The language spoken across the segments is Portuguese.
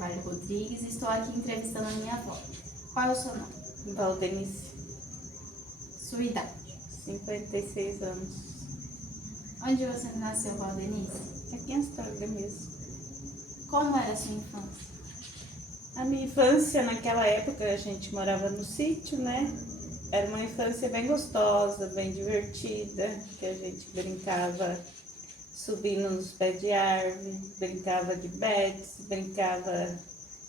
Carvalho Rodrigues e estou aqui entrevistando a minha avó. Qual é o seu nome? Valdenice, Sua idade? 56 anos. Onde você nasceu, Valdenice? Aqui em Astoria mesmo. Como era a sua infância? A minha infância, naquela época, a gente morava no sítio, né? Era uma infância bem gostosa, bem divertida, que a gente brincava subindo nos pés de árvore, brincava de bets, brincava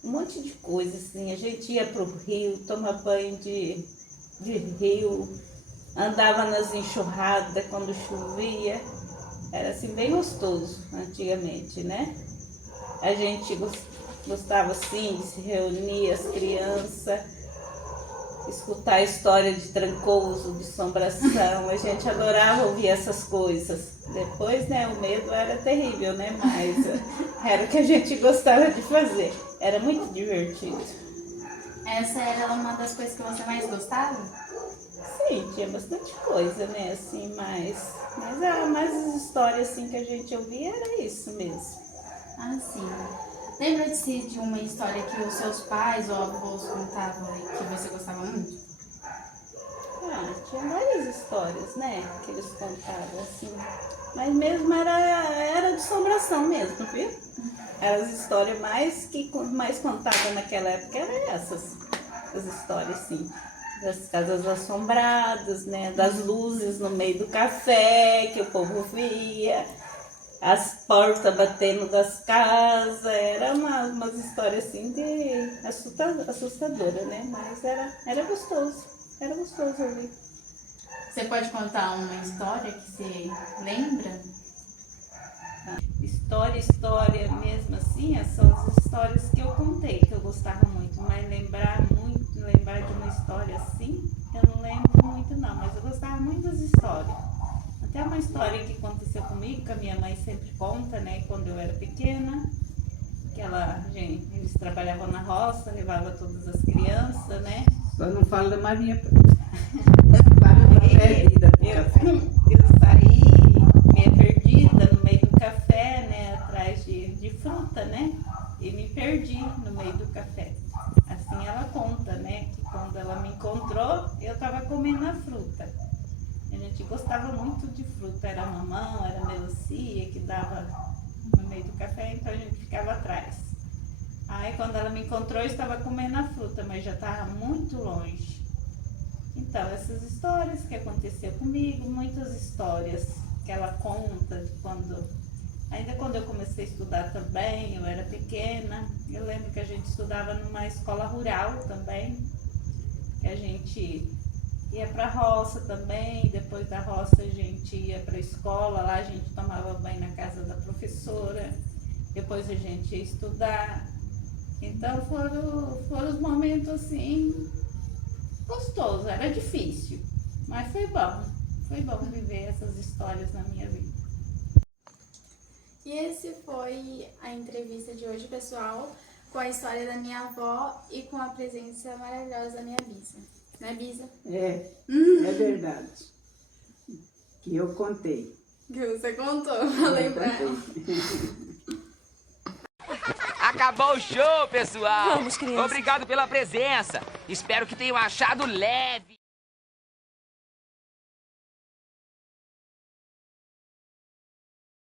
um monte de coisa, assim. A gente ia pro rio, tomar banho de rio, andava nas enxurradas quando chovia. Era assim bem gostoso antigamente, né? A gente gostava assim de se reunir, as crianças, escutar a história de Trancoso, de Assombração. A gente adorava ouvir essas coisas. Depois, né, o medo era terrível, né? Mas era o que a gente gostava de fazer. Era muito divertido. Essa era uma das coisas que você mais gostava? Sim, tinha bastante coisa, né? Assim, mas mais as histórias assim, que a gente ouvia era isso mesmo. Ah, sim. Lembra-se de uma história que os seus pais ou avós contavam e que você gostava muito? Tinha várias histórias, né? Que eles contavam, assim. Mas mesmo era de assombração mesmo, viu? Eram as histórias mais contadas naquela época, eram essas. As histórias, assim. Das casas assombradas, né? Das luzes no meio do café que o povo via. As portas batendo das casas, era umas histórias assim de assustadora, né? Mas era gostoso ouvir. Você pode contar uma história que você lembra? História mesmo assim, são as histórias que eu contei, que eu gostava muito, mas lembrar de uma história assim, eu não lembro muito não, mas eu gostava muito das histórias. Até uma história que aconteceu comigo, que a minha mãe sempre conta, né, quando eu era pequena, que eles trabalhavam na roça, levavam todas as crianças, né? Só não fala da Maria. Fala da vida do café. Eu saí meio perdida no meio do café, né, atrás de fruta, né? E me perdi no meio do café. Assim ela conta, né, que quando ela me encontrou, eu estava comendo a fruta. A gente gostava muito de fruta, era mamão, era melancia que dava no meio do café, então a gente ficava atrás. Aí quando ela me encontrou, eu estava comendo a fruta, mas já estava muito longe. Então, essas histórias que aconteceu comigo, muitas histórias que ela conta de ainda quando eu comecei a estudar também, eu era pequena, eu lembro que a gente estudava numa escola rural também, que a gente ia para a roça também, depois da roça a gente ia para a escola, lá a gente tomava banho na casa da professora, depois a gente ia estudar. Então foram os momentos assim, gostosos, era difícil, mas foi bom viver essas histórias na minha vida. E esse foi a entrevista de hoje, pessoal, com a história da minha avó e com a presença maravilhosa da minha bisa. Né, Bisa? É verdade. Que eu contei. Que você contou, pra lembrar. Acabou o show, pessoal! Vamos, criança. Obrigado pela presença. Espero que tenham achado leve.